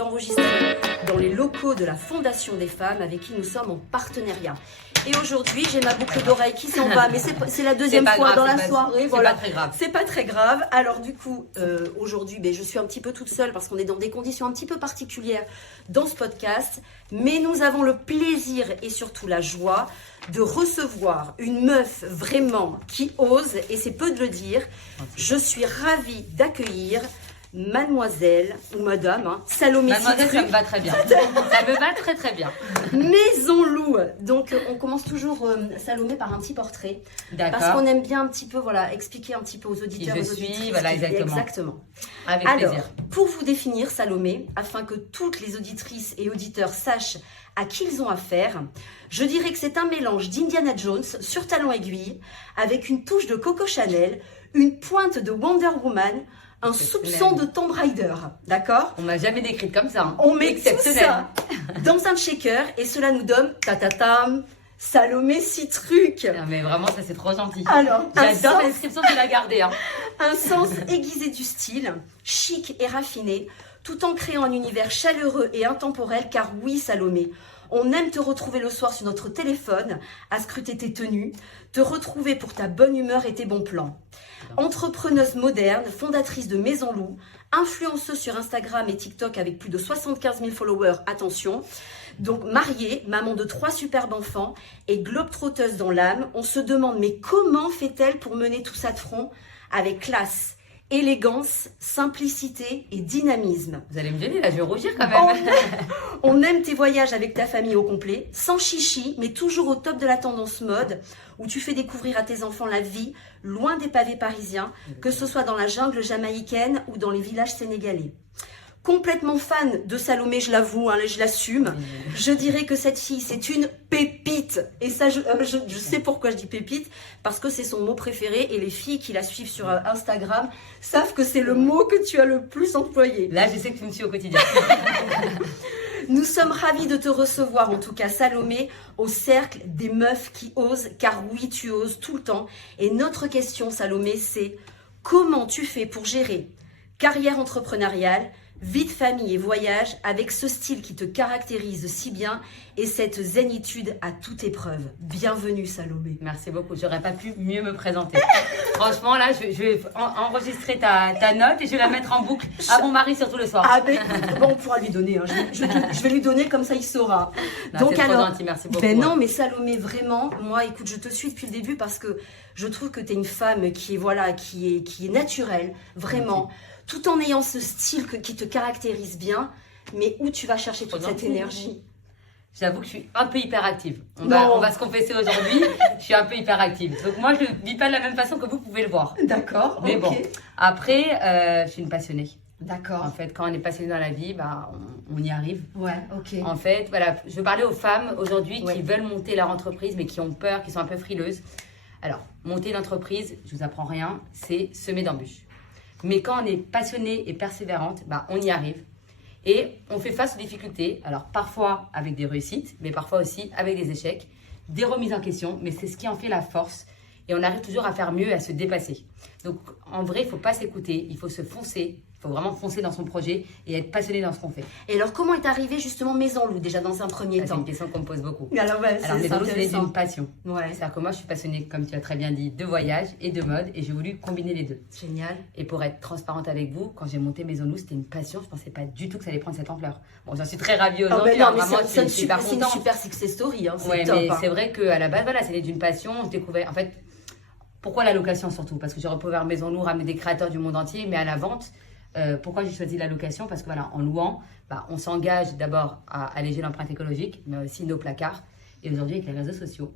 Enregistré dans les locaux de la Fondation des femmes avec qui nous sommes en partenariat. Et aujourd'hui, j'ai ma boucle d'oreille qui s'en va, mais c'est la deuxième fois dans la soirée. Voilà, c'est pas très grave. Alors du coup, aujourd'hui, je suis un petit peu toute seule parce qu'on est dans des conditions un petit peu particulières dans ce podcast. Mais nous avons le plaisir et surtout la joie de recevoir une meuf vraiment qui ose, et c'est peu de le dire. Je suis ravie d'accueillir Mademoiselle ou Madame, Salomé Mademoiselle, Citruc. ça me va très bien. Ça me va très très bien. Maison Loup. Donc on commence toujours Salomé par un petit portrait. D'accord. Parce qu'on aime bien un petit peu expliquer un petit peu aux auditeurs, Qui aux je auditrices. suis, voilà, exactement. Avec Alors, plaisir. pour vous définir Salomé, afin que toutes les auditrices et auditeurs sachent à qui ils ont affaire, je dirais que c'est un mélange d'Indiana Jones sur talon aiguille, avec une touche de Coco Chanel, une pointe de Wonder Woman, un soupçon de Tomb Raider, d'accord? On m'a jamais décrite comme ça. Hein. On met tout ça dans un shaker et cela nous donne tatatam, Salomé Citruc. Non, mais vraiment, ça c'est trop gentil. Alors, j'adore la description, tu l'as gardée. Hein. Un sens aiguisé du style, chic et raffiné, tout en créant un univers chaleureux et intemporel, car oui, Salomé, on aime te retrouver le soir sur notre téléphone, à scruter tes tenues, te retrouver pour ta bonne humeur et tes bons plans. Entrepreneuse moderne, fondatrice de Maison Loup, influenceuse sur Instagram et TikTok avec plus de 75 000 followers, attention. Donc mariée, maman de 3 superbes enfants et globe-trotteuse dans l'âme, on se demande mais comment fait-elle pour mener tout ça de front avec classe, élégance, simplicité et dynamisme. Vous allez me gêner là, je vais rougir quand même. On aime tes voyages avec ta famille au complet, sans chichi, mais toujours au top de la tendance mode, où tu fais découvrir à tes enfants la vie, loin des pavés parisiens, que ce soit dans la jungle jamaïcaine ou dans les villages sénégalais. Complètement fan de Salomé, je l'avoue, je l'assume. Je dirais que cette fille, c'est une pépite. Et ça, je sais pourquoi je dis pépite, parce que c'est son mot préféré et les filles qui la suivent sur Instagram savent que c'est le mot que tu as le plus employé. Là, je sais que tu me suis au quotidien. Nous sommes ravis de te recevoir, en tout cas Salomé, au cercle des meufs qui osent, car oui, tu oses tout le temps. Et notre question, Salomé, c'est comment tu fais pour gérer carrière entrepreneuriale, vie de famille et voyage avec ce style qui te caractérise si bien et cette zénitude à toute épreuve. Bienvenue Salomé. Merci beaucoup, j'aurais pas pu mieux me présenter. Franchement là, je vais enregistrer ta note et je vais la mettre en boucle à mon mari surtout le soir. Ah ben bon, on pourra lui donner, je vais lui donner comme ça il saura. Non, donc alors, trop gentil, merci beaucoup. Ben non mais Salomé vraiment, moi écoute, je te suis depuis le début parce que je trouve que tu es une femme qui est naturelle, vraiment. Merci. Tout en ayant ce style qui te caractérise bien, mais où tu vas chercher toute cette énergie? J'avoue que je suis un peu hyperactive. On va se confesser aujourd'hui, je suis un peu hyperactive. Donc moi, je ne vis pas de la même façon que vous pouvez le voir. D'accord, mais bon, après, je suis une passionnée. D'accord. En fait, quand on est passionné dans la vie, on y arrive. Ouais, ok. En fait, voilà, je veux parler aux femmes aujourd'hui qui veulent monter leur entreprise, mais qui ont peur, qui sont un peu frileuses. Alors, monter une entreprise, je vous apprends rien, c'est semer d'embûches. Mais quand on est passionné et persévérante, on y arrive. Et on fait face aux difficultés. Alors parfois avec des réussites, mais parfois aussi avec des échecs, des remises en question. Mais c'est ce qui en fait la force. Et on arrive toujours à faire mieux et à se dépasser. Donc en vrai, il ne faut pas s'écouter, il faut se foncer. Il faut vraiment foncer dans son projet et être passionné dans ce qu'on fait. Et alors, comment est arrivé justement Maison Loup, déjà dans un premier temps? C'est une question qu'on me pose beaucoup. Alors Maison Loup, c'est une passion. Ouais. C'est-à-dire que moi, je suis passionnée, comme tu as très bien dit, de voyage et de mode. Et j'ai voulu combiner les deux. Génial. Et pour être transparente avec vous, quand j'ai monté Maison Loup, c'était une passion. Je ne pensais pas du tout que ça allait prendre cette ampleur. Bon, j'en suis très ravie aujourd'hui. C'est une super success story. Hein, ouais, mais c'est vrai qu'à la base, c'était d'une passion. Je découvrais, en fait, pourquoi la location surtout? Parce que j'ai recouvert Maison Loup, ramené des créateurs du monde entier, mais à la vente. Pourquoi j'ai choisi la location? Parce que voilà, en louant, on s'engage d'abord à alléger l'empreinte écologique, mais aussi nos placards. Et aujourd'hui, avec les réseaux sociaux,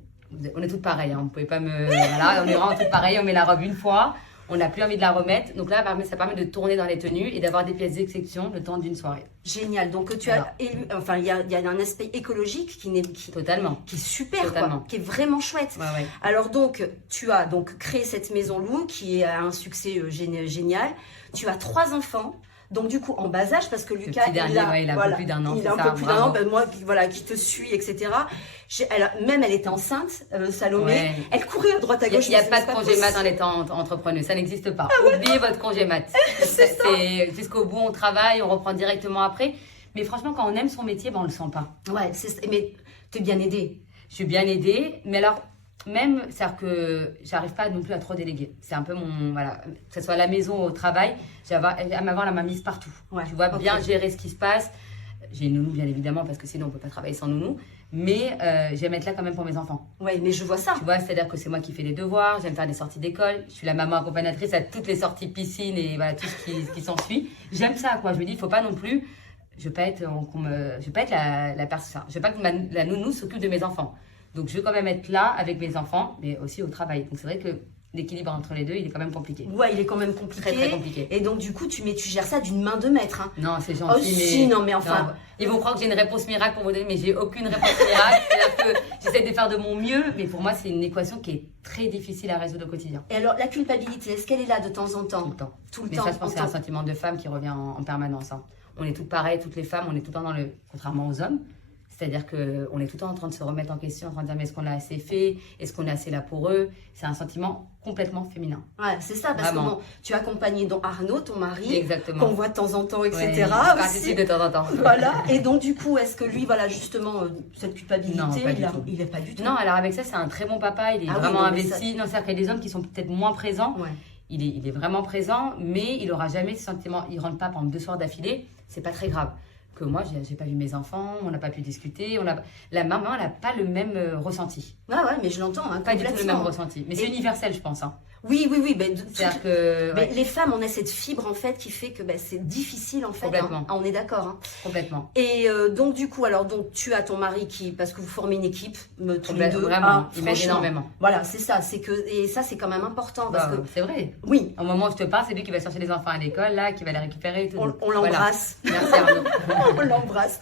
on est toutes pareilles. Hein, vous pouvez pas me. Voilà, on est vraiment toutes pareilles. On met la robe une fois, on n'a plus envie de la remettre. Donc là, ça permet de tourner dans les tenues et d'avoir des pièces d'exception le temps d'une soirée. Génial. Donc tu as élu. Enfin, il y a un aspect écologique totalement, qui est super, quoi, qui est vraiment chouette. Ouais. Alors donc, tu as donc créé cette Maison Loup qui a un succès génial. Tu as 3 enfants. Donc du coup, en bas âge, parce que Lucas, il a un peu plus d'un an. Il a un peu plus d'un an, moi qui te suis, etc. Elle était enceinte, Salomé. Ouais. Elle courait à droite à gauche. Il n'y a pas de congé mat en étant entrepreneuse, ça n'existe pas. Oubliez votre congé mat. C'est jusqu'au bout, on travaille, on reprend directement après. Mais franchement, quand on aime son métier, on ne le sent pas. Ouais, mais tu es bien aidée. Je suis bien aidée, mais alors, même, c'est-à-dire que j'arrive pas non plus à trop déléguer. C'est un peu voilà, que ce soit à la maison ou au travail, à m'avoir la main mise partout. Ouais, tu vois, bien gérer ce qui se passe. J'ai une nounou, bien évidemment, parce que sinon, on peut pas travailler sans nounou. Mais j'aime être là quand même pour mes enfants. Oui, mais je vois ça. Tu vois, c'est-à-dire que c'est moi qui fais les devoirs, j'aime faire des sorties d'école. Je suis la maman accompagnatrice à toutes les sorties piscine et voilà, tout ce qui s'ensuit. J'aime ça, quoi. Je me dis, il faut pas non plus... Je ne veux pas être, la personne... Je veux pas que la nounou s'occupe de mes enfants. Donc, je veux quand même être là avec mes enfants, mais aussi au travail. Donc, c'est vrai que l'équilibre entre les deux, il est quand même compliqué. Ouais, il est quand même compliqué. Très, très compliqué. Et donc, du coup, tu gères ça d'une main de maître. Hein. Non, c'est gentil. Oh, si, non, mais enfin. Non, ils vont croire que j'ai une réponse miracle pour vous donner, mais j'ai aucune réponse miracle. C'est-à-dire que j'essaie de faire de mon mieux, mais pour moi, c'est une équation qui est très difficile à résoudre au quotidien. Et alors, la culpabilité, est-ce qu'elle est là de temps en temps? Tout le temps. Tout le mais temps. Ça, je pense que c'est un sentiment de femme qui revient en permanence. Hein. On est toutes pareilles, toutes les femmes, on est tout le temps dans le. Contrairement aux hommes. C'est-à-dire qu'on est tout le temps en train de se remettre en question, en train de dire mais est-ce qu'on a assez fait? Est-ce qu'on est assez là pour eux? C'est un sentiment complètement féminin. Ouais, c'est ça, parce Vraiment. que bon, tu as accompagné donc Arnaud, ton mari, exactement. qu'on voit de temps en temps, etc. Ouais, aussi. de temps en temps. Voilà, et donc du coup, est-ce que lui, voilà, justement, cette culpabilité, Non, pas du tout. il n'est pas du tout. Non, alors avec ça, c'est un très bon papa, il est vraiment investi. Non, c'est-à-dire qu'il y a des hommes qui sont peut-être moins présents. Ouais. Il est vraiment présent, mais il n'aura jamais ce sentiment. Il ne rentre pas pendant 2 soirs d'affilée, c'est pas très grave. Que moi, j'ai pas vu mes enfants, on n'a pas pu discuter, la maman, elle n'a pas le même ressenti. Ouais, mais je l'entends. Hein, pas du tout le même ressenti. Mais c'est universel, je pense. Hein. Oui. C'est-à-dire que... Mais les femmes, on a cette fibre, en fait, qui fait que c'est difficile, en fait. Complètement. Hein. On est d'accord. Hein. Complètement. Et donc, du coup, donc, tu as ton mari parce que vous formez une équipe, tous les deux. Vraiment, il m'aide énormément. Voilà, c'est ça. Et ça, c'est quand même important. Parce que... C'est vrai. Oui. Au moment où je te parle, c'est lui qui va chercher les enfants à l'école, là, qui va les récupérer et tout. On l'embrasse. Voilà. Merci Arnaud. On l'embrasse.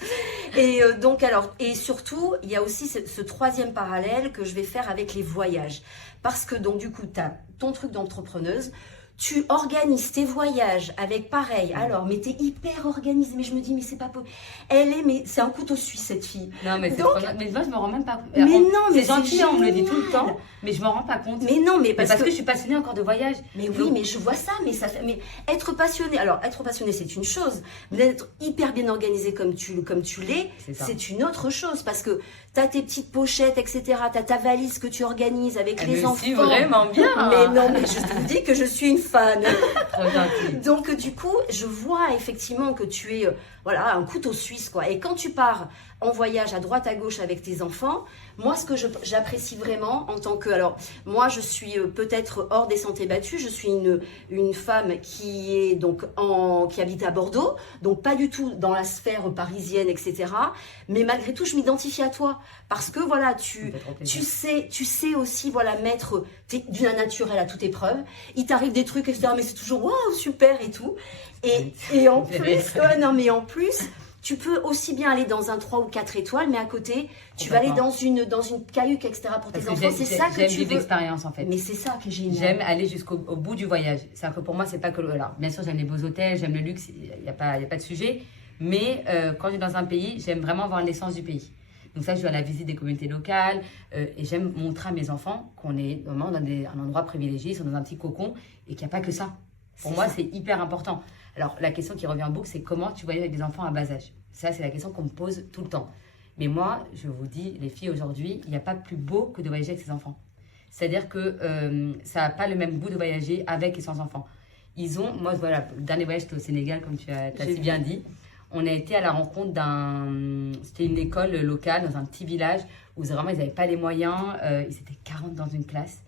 Et donc, et surtout, il y a aussi ce troisième parallèle que je vais faire avec les voyages. Parce que donc, du coup, tu as ton truc d'entrepreneuse, tu organises tes voyages avec pareil. Alors, mais tu es hyper organisée. Mais je me dis, mais c'est pas possible. Mais c'est un couteau suisse, cette fille. Non, mais mais moi, je me rends même pas compte. Mais non, mais c'est gentil, on me le dit tout le temps, mais je me rends pas compte. Mais non, mais parce que je suis passionnée encore de voyage. Mais oui, mais je vois ça, mais être passionné. Alors, être passionné, c'est une chose, mais être hyper bien organisé comme tu l'es, c'est une autre chose, parce que tu as tes petites pochettes, etc. Tu as ta valise que tu organises avec les enfants. C'est vraiment bien. Mais non, mais je te dis que je suis une fan. Trop gentil. Donc, du coup, je vois effectivement que tu es un couteau suisse, quoi. Et quand tu pars en voyage à droite à gauche avec tes enfants, moi, ce que j'apprécie vraiment en tant que... Alors, moi, je suis peut-être hors des sentiers battus. Je suis une femme qui est donc qui habite à Bordeaux, donc pas du tout dans la sphère parisienne, etc. Mais malgré tout, je m'identifie à toi parce que voilà, tu sais aussi mettre du naturel à toute épreuve. Il t'arrive des trucs, etc. Mais c'est toujours waouh, super et tout. Et en plus, tu peux aussi bien aller dans un 3 ou 4 étoiles, mais à côté, tu vas aller dans une cahute, etc. pour tes enfants. C'est ça que tu veux. J'aime vivre l'expérience, en fait. Mais c'est ça que j'ai. J'aime aller jusqu'au bout du voyage. C'est-à-dire que pour moi, c'est pas que... Alors, bien sûr, j'aime les beaux hôtels, j'aime le luxe, il n'y a pas de sujet. Mais quand je vais dans un pays, j'aime vraiment voir l'essence du pays. Donc ça, je vais à la visite des communautés locales et j'aime montrer à mes enfants qu'on est vraiment dans un endroit privilégié, ils sont dans un petit cocon et qu'il n'y a pas que ça. Pour moi, c'est hyper important. Alors, la question qui revient en boucle, c'est comment tu voyages avec des enfants à bas âge. Ça, c'est la question qu'on me pose tout le temps. Mais moi, je vous dis, les filles, aujourd'hui, il n'y a pas plus beau que de voyager avec ses enfants. C'est-à-dire que ça n'a pas le même goût de voyager avec et sans enfants. Moi, voilà, le dernier voyage, c'était au Sénégal, comme tu as si bien dit. On a été à la rencontre c'était une école locale, dans un petit village, où vraiment, ils n'avaient pas les moyens. Ils étaient 40 dans une classe.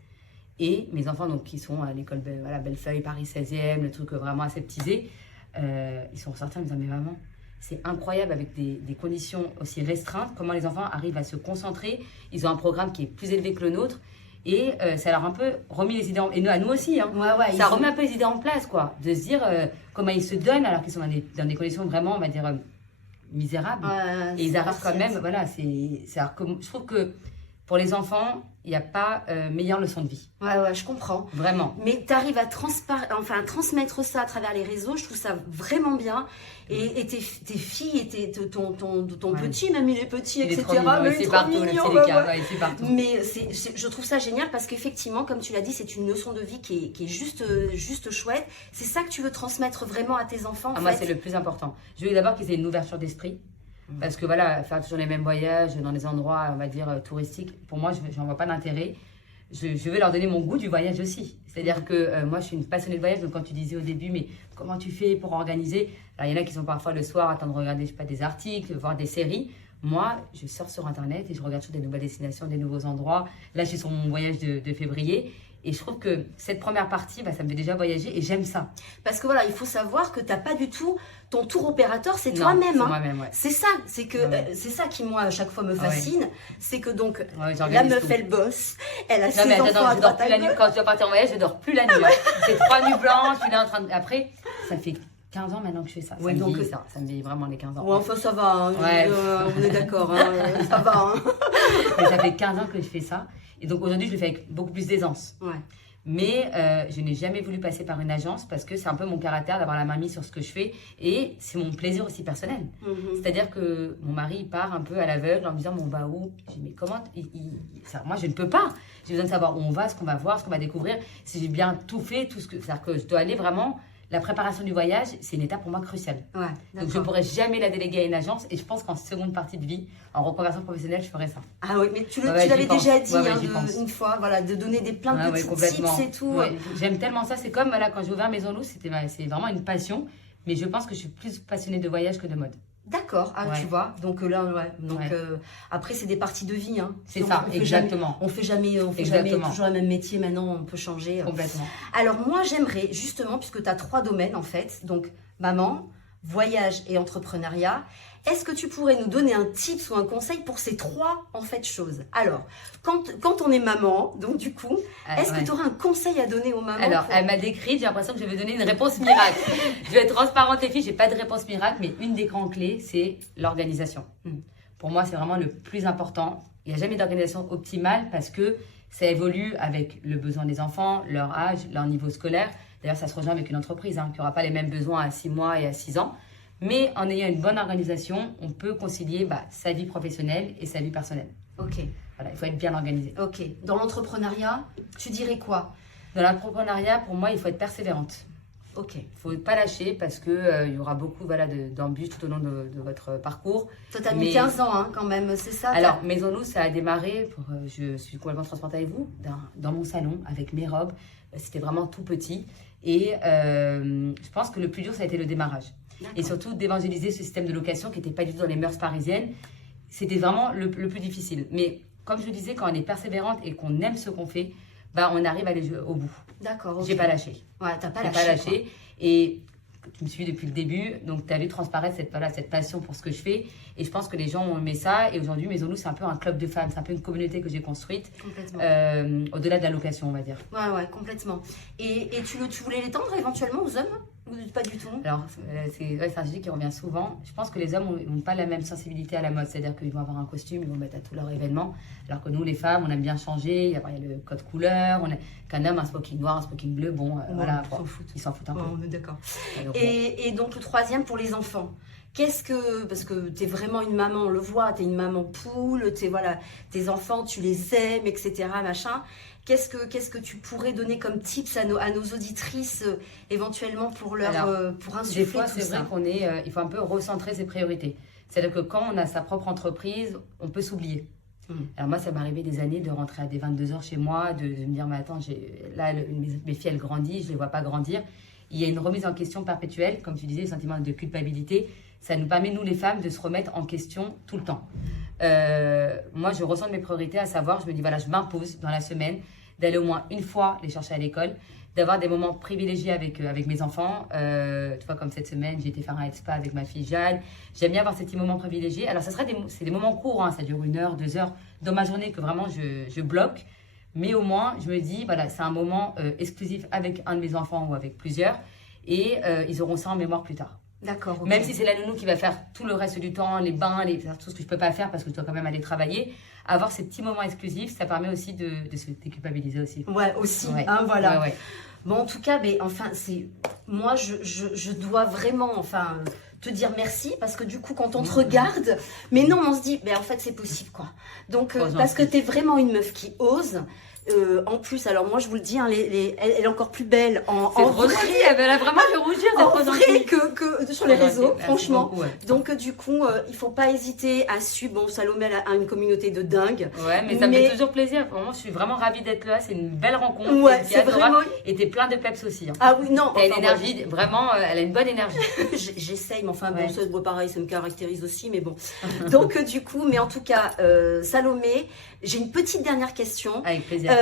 Et mes enfants, donc, qui sont à l'école Bellefeuille, Paris 16e, le truc vraiment aseptisé, ils sont ressortis en me disant, mais maman, c'est incroyable avec des conditions aussi restreintes, comment les enfants arrivent à se concentrer. Ils ont un programme qui est plus élevé que le nôtre. Et ça leur a un peu remis les idées et nous, à nous aussi, hein. Ça remet un peu les idées en place, quoi. De se dire comment ils se donnent alors qu'ils sont dans des conditions vraiment, on va dire, misérables. Et ils arrivent quand même, voilà. Je trouve que Pour les enfants, il n'y a pas meilleure leçon de vie. Ouais, je comprends. Vraiment. Mais tu arrives à transmettre ça à travers les réseaux, je trouve ça vraiment bien. Et tes filles, et ton petit, même il est petit, il etc. Est trop mignon, mais il est trop mignon. C'est partout. Mais je trouve ça génial parce qu'effectivement, comme tu l'as dit, c'est une leçon de vie qui est juste chouette. C'est ça que tu veux transmettre vraiment à tes enfants. Moi, c'est le plus important. Je veux d'abord qu'ils aient une ouverture d'esprit. Parce que voilà, faire toujours les mêmes voyages dans des endroits, on va dire, touristiques, pour moi, je n'en vois pas d'intérêt. Je vais leur donner mon goût du voyage aussi. C'est-à-dire que moi, je suis une passionnée de voyage. Donc, quand tu disais au début, mais comment tu fais pour organiser? Alors, il y en a qui sont parfois le soir, attendre de regarder, je sais pas, des articles, voir des séries. Moi, je sors sur Internet et je regarde toujours des nouvelles destinations, des nouveaux endroits. Là, je suis sur mon voyage de février. Et je trouve que cette première partie, ça me fait déjà voyager et j'aime ça. Parce que voilà, il faut savoir que tu n'as pas du tout ton tour opérateur, c'est toi-même. C'est moi-même, ouais. C'est ça, c'est ça qui, moi, à chaque fois me fascine. Ouais. C'est que donc, la meuf, elle bosse, elle a ses enfants à droite à gauche. Quand tu vas partir en voyage, je dors plus la nuit. C'est 3 nuits blanches, tu es en train de... Après, ça fait 15 ans maintenant que je fais ça. Ouais, donc, ça me dit vraiment les 15 ans. Ouais, enfin, ça va, hein, on est d'accord, hein, ça va. Hein. Mais ça fait 15 ans que je fais ça. Et donc aujourd'hui, je le fais avec beaucoup plus d'aisance. Ouais. Mais je n'ai jamais voulu passer par une agence parce que c'est un peu mon caractère d'avoir la main mise sur ce que je fais et c'est mon plaisir aussi personnel. C'est-à-dire que mon mari il part un peu à l'aveugle en me disant, bon, on va où? Je dis, mais comment moi, je ne peux pas. J'ai besoin de savoir où on va, ce qu'on va voir, ce qu'on va découvrir. Si j'ai bien tout fait, c'est-à-dire que je dois aller vraiment... La préparation du voyage, c'est une étape pour moi cruciale. Ouais, donc, je ne pourrais jamais la déléguer à une agence et je pense qu'en seconde partie de vie, en reconversion professionnelle, je ferais ça. Ah oui, mais tu l'avais déjà dit une fois, voilà, de donner plein de petits tips et tout. Ouais. J'aime tellement ça. C'est comme quand j'ai ouvert Maison Lou, c'est vraiment une passion. Mais je pense que je suis plus passionnée de voyage que de mode. D'accord, tu vois. Donc là, après, c'est des parties de vie. Hein. C'est ça, exactement. On fait jamais toujours le même métier. Maintenant, on peut changer. Complètement. Alors moi, j'aimerais justement, puisque tu as 3 domaines en fait, donc maman, voyage et entrepreneuriat, est-ce que tu pourrais nous donner un tips ou un conseil pour ces 3 en fait choses? Alors, quand on est maman, donc du coup, est-ce que tu auras un conseil à donner aux mamans? Alors, elle m'a décrite, j'ai l'impression que je vais donner une réponse miracle. Je vais être transparente les filles, j'ai pas de réponse miracle, mais une des grandes clés, c'est l'organisation. Pour moi, c'est vraiment le plus important. Il n'y a jamais d'organisation optimale parce que ça évolue avec le besoin des enfants, leur âge, leur niveau scolaire. D'ailleurs, ça se rejoint avec une entreprise qui n'aura pas les mêmes besoins à 6 mois et à 6 ans. Mais en ayant une bonne organisation, on peut concilier sa vie professionnelle et sa vie personnelle. Ok. Voilà, il faut être bien organisé. Ok. Dans l'entrepreneuriat, tu dirais quoi? Dans l'entrepreneuriat, pour moi, il faut être persévérante. Ok. Il ne faut pas lâcher parce qu'il y aura beaucoup d'embûches tout au long de votre parcours. Toi, tu as mis 15 ans quand même, c'est ça? Alors, Maison Lou, ça a démarré, je suis complètement transparente avec vous, dans mon salon avec mes robes. C'était vraiment tout petit. Et je pense que le plus dur, ça a été le démarrage. Et surtout d'évangéliser ce système de location qui n'était pas du tout dans les mœurs parisiennes. C'était vraiment le plus difficile. Mais comme je le disais, quand on est persévérante et qu'on aime ce qu'on fait, on arrive à aller au bout. D'accord. Okay. J'ai pas lâché. Ouais, t'as pas lâché. J'ai pas lâché. Et tu me suis depuis le début, donc tu as vu transparaître cette passion pour ce que je fais. Et je pense que les gens ont aimé ça. Et aujourd'hui, Maison Lou, c'est un peu un club de femmes. C'est un peu une communauté que j'ai construite. Complètement. Au-delà de la location, on va dire. Ouais, complètement. Et tu voulais l'étendre éventuellement aux hommes? Ou pas du tout? Alors, c'est un sujet qui revient souvent. Je pense que les hommes n'ont pas la même sensibilité à la mode. C'est-à-dire qu'ils vont avoir un costume, ils vont mettre à tous leurs événements. Alors que nous, les femmes, on aime bien changer. Il y a le code couleur. Qu'un homme, un smoking noir, un smoking bleu, voilà. Ils s'en foutent un peu. On est d'accord. Et donc, le troisième, pour les enfants. Parce que tu es vraiment une maman, on le voit, tu es une maman poule, tes enfants, tu les aimes, etc. Machin. Qu'est-ce que tu pourrais donner comme tips à nos auditrices éventuellement pour insuffler des fois, tout ça? C'est vrai il faut un peu recentrer ses priorités. C'est-à-dire que quand on a sa propre entreprise, on peut s'oublier. Alors moi, ça m'est arrivé des années de rentrer à des 22h chez moi, de me dire, mais attends, mes filles, elles grandissent, je ne les vois pas grandir. Il y a une remise en question perpétuelle, comme tu disais, le sentiment de culpabilité. Ça nous permet, nous les femmes, de se remettre en question tout le temps. Moi, je ressens mes priorités, à savoir, je me dis, voilà, je m'impose dans la semaine d'aller au moins une fois les chercher à l'école, d'avoir des moments privilégiés avec mes enfants. Tu vois, comme cette semaine, j'ai été faire un head spa avec ma fille Jeanne. J'aime bien avoir ces petits moments privilégiés. Alors, c'est des moments courts, ça dure 1 heure, 2 heures dans ma journée que vraiment je bloque. Mais au moins, je me dis, voilà, c'est un moment exclusif avec un de mes enfants ou avec plusieurs. Et ils auront ça en mémoire plus tard. D'accord. Ok. Même si c'est la nounou qui va faire tout le reste du temps, les bains, tout ce que je peux pas faire parce que je dois quand même aller travailler, avoir ces petits moments exclusifs, ça permet aussi de se déculpabiliser aussi. Ouais, aussi. Ouais. Hein, voilà. Ouais. Bon, en tout cas, mais enfin, moi, je dois vraiment, te dire merci parce que du coup, quand on te regarde, mais non, on se dit, mais en fait, c'est possible, quoi. Donc, parce que t'es vraiment une meuf qui ose. En plus, alors moi je vous le dis, hein, elle est encore plus belle en vrai, elle a vraiment fait rougir en vrai que sur les réseaux, franchement. Beaucoup, ouais. Donc du coup, il faut pas hésiter à suivre. Bon, Salomé elle a une communauté de dingue. Ouais, mais ça me fait toujours plaisir. Vraiment, je suis vraiment ravie d'être là. C'est une belle rencontre. Ouais, c'est vraiment. Et t'es plein de peps aussi. Hein. Ah oui, non. T'as une énergie, vraiment, elle a une bonne énergie. J'essaye, mais enfin bon, ça pareil, ça me caractérise aussi, mais bon. Donc du coup, mais en tout cas, Salomé, j'ai une petite dernière question. Avec plaisir.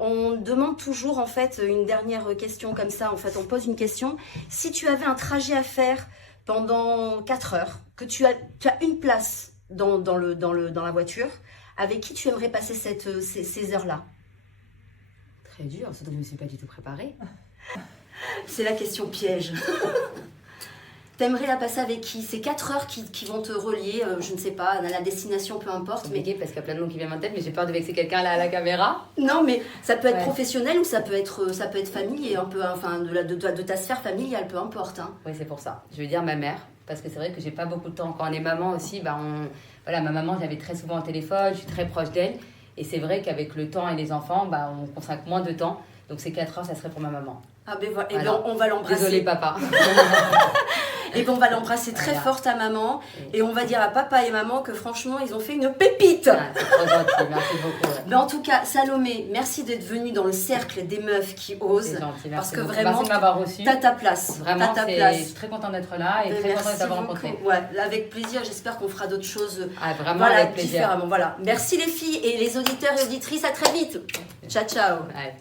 On demande toujours en fait une dernière question comme ça. En fait, on pose une question. Si tu avais un trajet à faire pendant 4 heures, que tu as une place dans la voiture, avec qui tu aimerais passer ces heures-là? Très dur, surtout que je ne me suis pas du tout préparée. C'est la question piège. T'aimerais la passer avec qui? C'est 4 heures qui vont te relier, je ne sais pas, à la destination, peu importe. Mais parce qu'il y a plein de noms qui viennent en tête, mais j'ai peur de vexer quelqu'un là à la caméra. Non, mais ça peut être professionnel ou ça peut être famille et un peu, enfin, de ta sphère familiale, peu importe. Hein. Oui, c'est pour ça. Je vais dire ma mère, parce que c'est vrai que j'ai pas beaucoup de temps. Quand on est maman aussi, voilà, ma maman, j'avais très souvent au téléphone, je suis très proche d'elle. Et c'est vrai qu'avec le temps et les enfants, on consacre moins de temps. Donc ces 4 heures, ça serait pour ma maman. Ah ben voilà, et ben on va l'embrasser. Désolée papa. Et ben on va l'embrasser très fort ta maman et on va dire à papa et maman que franchement ils ont fait une pépite. Ah, c'est trop gentil, merci beaucoup. Ouais. Mais en tout cas Salomé, merci d'être venue dans le cercle des meufs qui osent. C'est gentil, parce que beaucoup. vraiment merci de m'avoir reçu. T'as ta place. Vraiment, t'as ta place. Je suis très contente d'être là et très contente de t'avoir rencontré. Ouais, avec plaisir. J'espère qu'on fera d'autres choses. Ah, vraiment voilà, avec plaisir. Différemment. Voilà. Merci les filles et les auditeurs et auditrices. À très vite. Ciao ciao. Ouais.